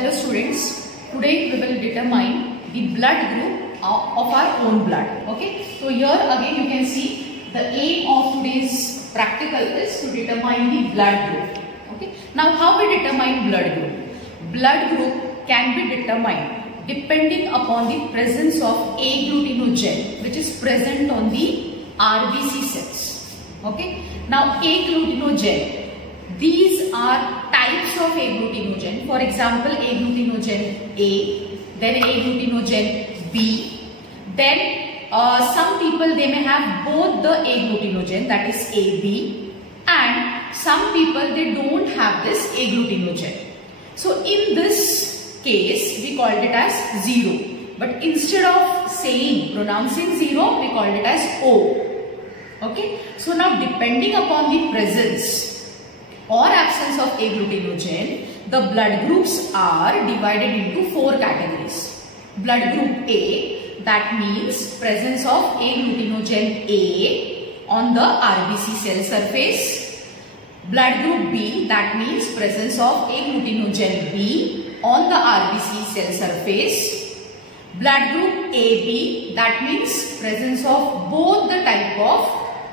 Hello students, today we will determine the blood group of our own blood. Okay, so here again you can see the aim of today's practical is to determine the blood group. Okay, now how we determine blood group? Blood group can be determined depending upon the presence of agglutinogen which is present on the RBC cells. Okay, now agglutinogen, these are types of agglutinogen. For example, agglutinogen A, then agglutinogen B. Then some people they may have both the agglutinogen, that is AB, and some people they don't have this agglutinogen. So in this case we called it as 0, but instead of pronouncing 0 we called it as O. Okay, so now depending upon the presence or absence of agglutinogen, the blood groups are divided into 4 categories. Blood group A, that means presence of agglutinogen A on the RBC cell surface. Blood group B, that means presence of agglutinogen B on the RBC cell surface. Blood group AB, that means presence of both the type of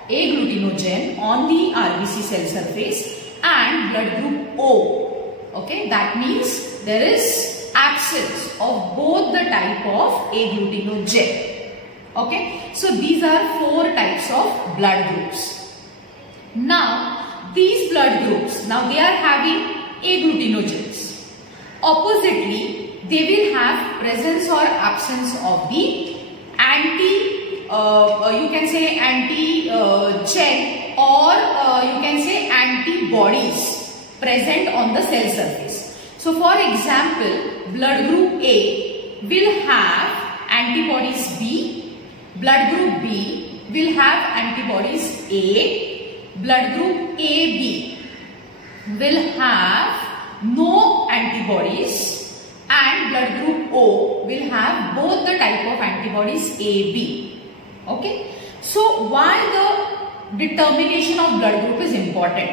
agglutinogen on the RBC cell surface. And blood group O, okay, that means there is absence of both the type of agglutinogen. Okay, so these are 4 types of blood groups. Now these blood groups, now they are having agglutinogens. Oppositely, they will have presence or absence of the you can say anti-gen or you can say antibodies present on the cell surface. So for example, blood group A will have antibodies B, blood group B will have antibodies A, blood group AB will have no antibodies, and blood group O will have both the type of antibodies AB. Okay, so why the determination of blood group is important?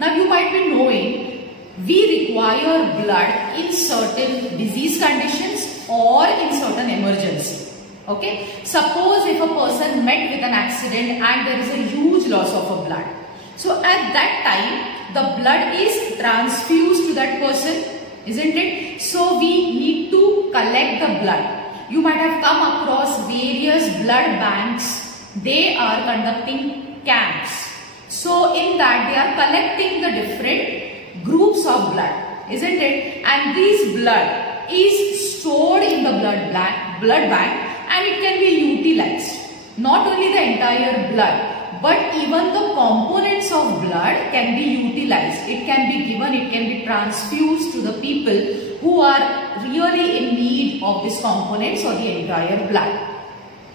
Now you might be knowing we require blood in certain disease conditions or in certain emergency. Okay, suppose if a person met with an accident and there is a huge loss of a blood. So at that time the blood is transfused to that person, isn't it? So we need to collect the blood. You might have come across various blood banks. They are conducting camps. So in that they are collecting the different groups of blood, isn't it? And this blood is stored in the blood bank and it can be utilized. Not only the entire blood, but even the components of blood can be utilized. It can be given, it can be transfused to the people who are really in need of these components or the entire blood.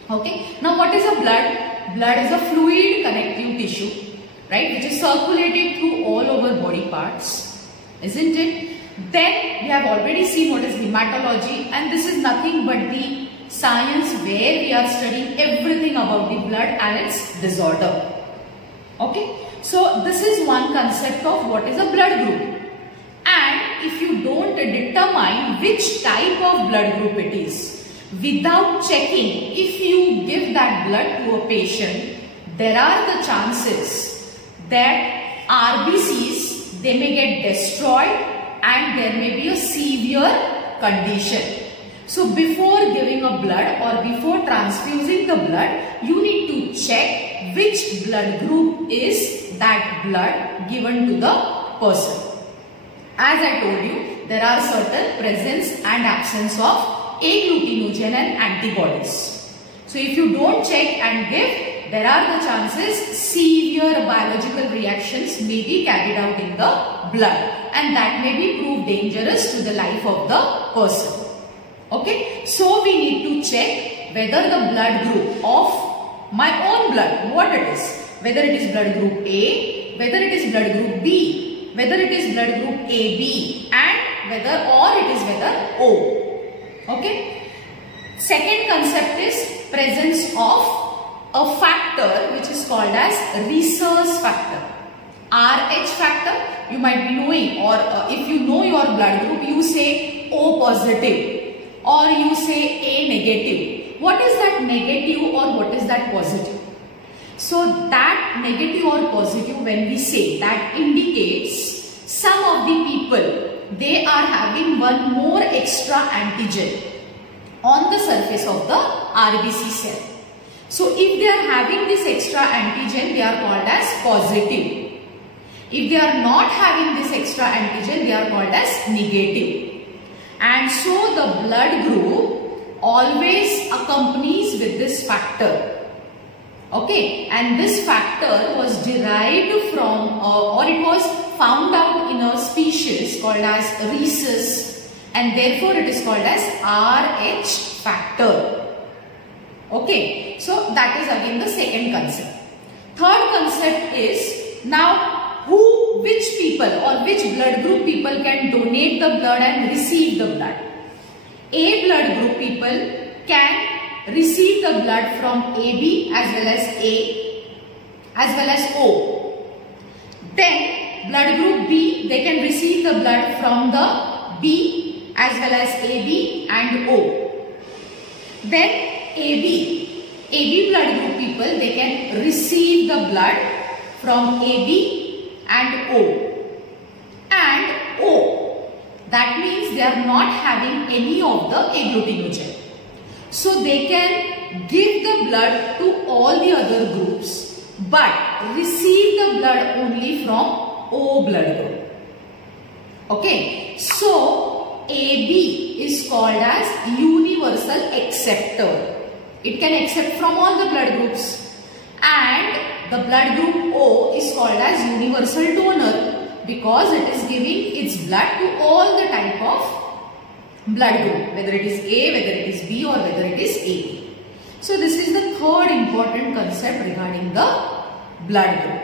Okay. Now what is a blood? Blood is a fluid connective tissue, right, which is circulated through all over body parts, isn't it? Then we have already seen what is hematology, and this is nothing but the science where we are studying everything about the blood and its disorder. Okay, so this is one concept of what is a blood group. And if you don't determine which type of blood group it is, without checking, if you give that blood to a patient, there are the chances that RBCs, they may get destroyed and there may be a severe condition. So before giving a blood or before transfusing the blood, you need to check which blood group is that blood given to the person. As I told you, there are certain presence and absence of agglutinogen and antibodies. So if you don't check and give, there are the chances severe biological reactions may be carried out in the blood, and that may be proved dangerous to the life of the person. Okay, so we need to check whether the blood group of my own blood, what it is, whether it is blood group A, whether it is blood group B, whether it is blood group AB, and whether O. Okay. Second concept is presence of a factor which is called as rhesus factor. RH factor you might be knowing, or if you know your blood group, you say O positive or you say A negative. What is that negative or what is that positive? So that negative or positive, when we say, that indicates some of the people, they are having one more extra antigen on the surface of the RBC cell. So if they are having this extra antigen, they are called as positive. If they are not having this extra antigen, they are called as negative. And so the blood group always accompanies with this factor. Okay, and this factor was derived from or it was found out in a species called as rhesus, and therefore it is called as Rh factor. Okay, so that is again the second concept. Third concept is, now which people or which blood group people can donate the blood and receive the blood. A blood group people can receive the blood from AB as well as A as well as O. Then blood group B, they can receive the blood from the B as well as AB and O. Then AB blood group people, they can receive the blood from AB and O. And O, that means they are not having any of the agglutinogen. So they can give the blood to all the other groups but receive the blood only from O blood group. Okay, so AB is called as universal acceptor. It can accept from all the blood groups, and the blood group O is called as universal donor because it is giving its blood to all the type of blood group, whether it is A, whether it is B or whether it is AB. So this is the third important concept regarding the blood group.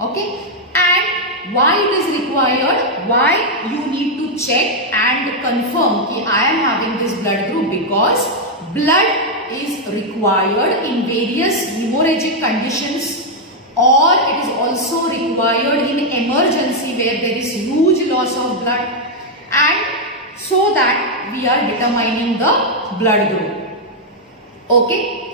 Okay, and why it is required, why you need to check and confirm that I am having this blood group, because blood is required in various hemorrhagic conditions, or it is also required in emergency where there is huge loss of blood, and so that we are determining the blood group. Okay.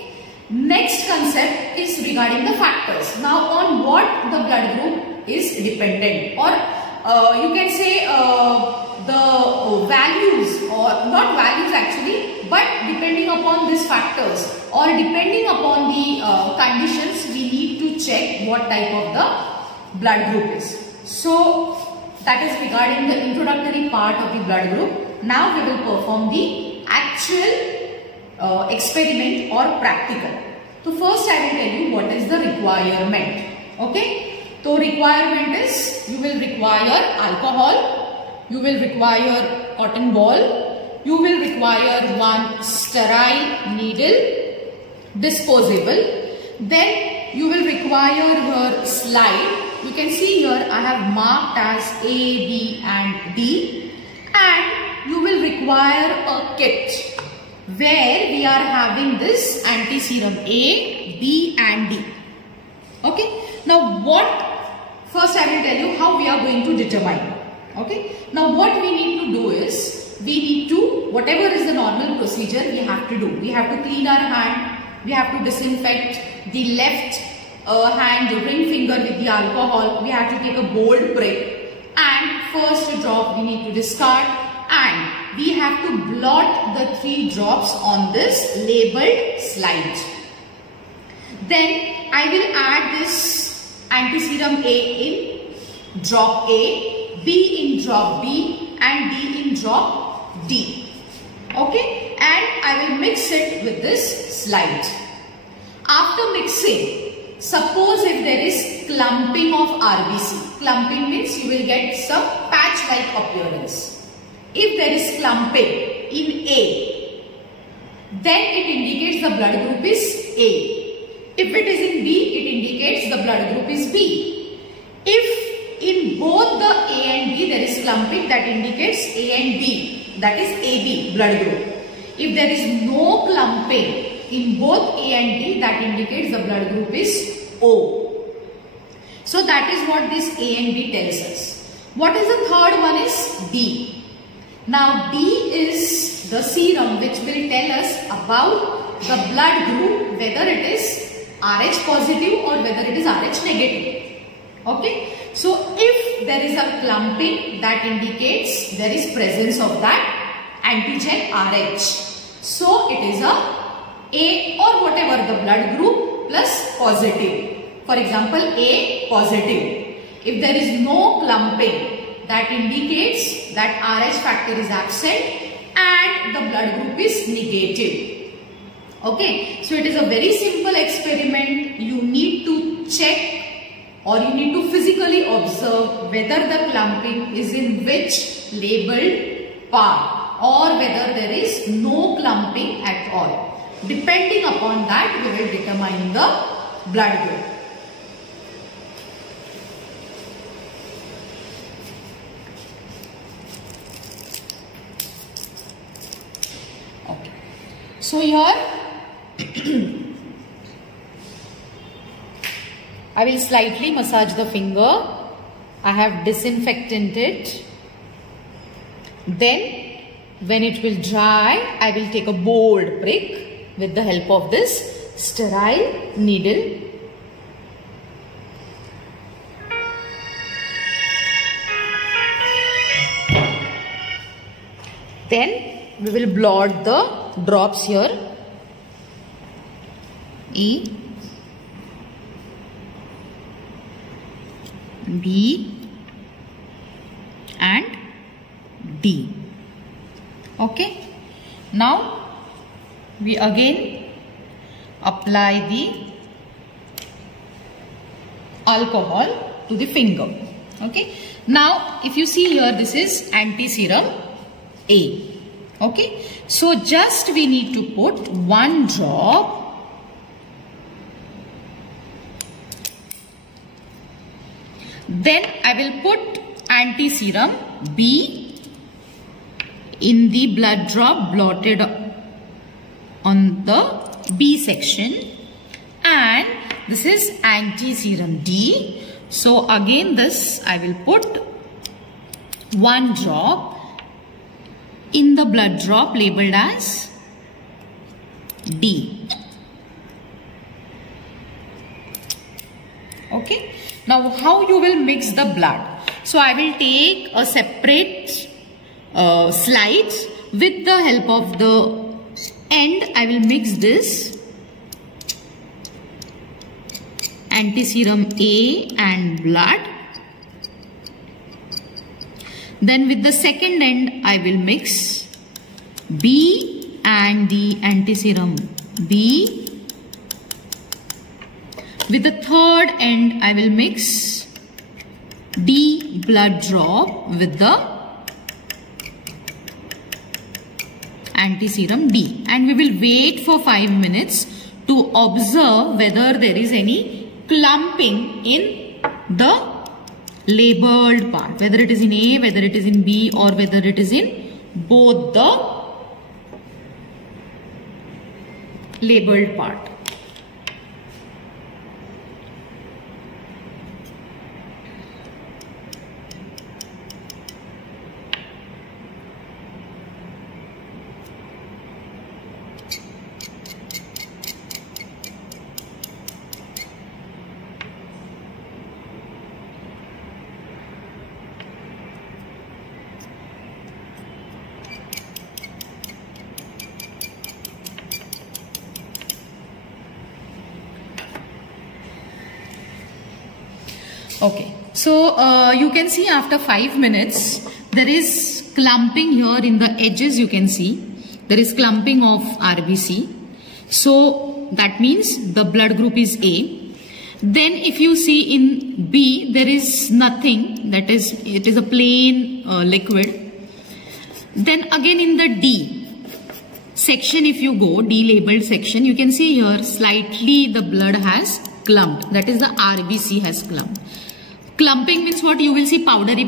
Next concept is regarding the factors. Now on what the blood group is dependent, or you can say the values, or not values actually, but depending upon these factors or depending upon the conditions, we need to check what type of the blood group is. So that is regarding the introductory part of the blood group. Now we will perform the actual experiment or practical. So first I will tell you what is the requirement. Okay. So requirement is, you will require alcohol, you will require cotton ball, you will require one sterile needle, disposable. Then you will require your slide. You can see here I have marked as A, B and D. And you will require a kit where we are having this anti-serum A, B and D. Okay. Now first I will tell you how we are going to determine. Okay. Now what we need to do is, we need to, whatever is the normal procedure we have to do. We have to clean our hand, we have to disinfect the left hand, the ring finger with the alcohol, we have to take a bold prick, and first drop we need to discard, and we have to blot the 3 drops on this labeled slide. Then I will add this anti-serum A in drop A, B in drop B and D in drop D. Okay, and I will mix it with this slide. After mixing, suppose if there is clumping of RBC. Clumping means you will get some patch-like appearance. If there is clumping in A, then it indicates the blood group is A. If it is in B, it indicates the blood group is B. If in both the A and B there is clumping, that indicates A and B, that is AB blood group. If there is no clumping in both A and B, that indicates the blood group is O. So that is what this A and B tells us. What is the third one is D. Now D is the serum which will tell us about the blood group, whether it is Rh positive or whether it is Rh negative. Okay. So if there is a clumping, that indicates there is presence of that antigen Rh. So it is A or whatever the blood group plus positive. For example, A positive. If there is no clumping, that indicates that Rh factor is absent and the blood group is negative. Okay, so it is a very simple experiment. You need to check or you need to physically observe whether the clumping is in which labeled part or whether there is no clumping at all. Depending upon that, we will determine the blood group. Okay. So here I will slightly massage the finger. I have disinfected it. Then when it will dry, I will take a bold prick with the help of this sterile needle. Then we will blot the drops here. E, B and D. Okay. Now we again apply the alcohol to the finger. Okay. Now if you see here, this is anti-serum A. Okay. So just we need to put one drop . Then I will put anti-serum B in the blood drop blotted on the B section, and this is anti-serum D. So again this I will put one drop in the blood drop labeled as D. Okay. Now how you will mix the blood? So I will take a separate slide. With the help of the end, I will mix this anti-serum A and blood. Then with the second end, I will mix B and the anti-serum B. With the third end, I will mix D blood drop with the anti-serum D. And we will wait for 5 minutes to observe whether there is any clumping in the labeled part. Whether it is in A, whether it is in B, or whether it is in both the labeled part. Okay, so you can see after 5 minutes there is clumping here in the edges. You can see there is clumping of RBC. So that means the blood group is A. Then if you see in B, there is nothing, that is, it is a plain liquid. Then again in the D section, if you go, D labeled section, you can see here slightly the blood has clumped, that is the RBC has clumped. Clumping means what? You will see powdery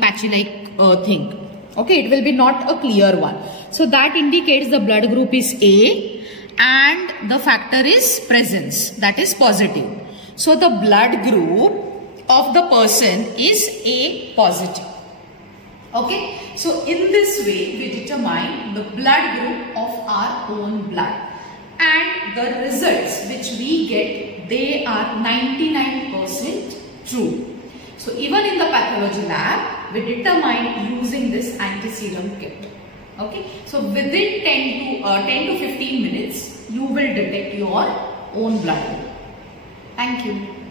patchy like thing. Okay, it will be not a clear one. So that indicates the blood group is A and the factor is presence, that is positive. So the blood group of the person is A positive. Okay, so in this way we determine the blood group of our own blood, and the results which we get, they are 99% true. So even in the pathology lab we determine using this anti-serum kit. Okay, so within 10 to 15 minutes you will detect your own blood group. Thank you.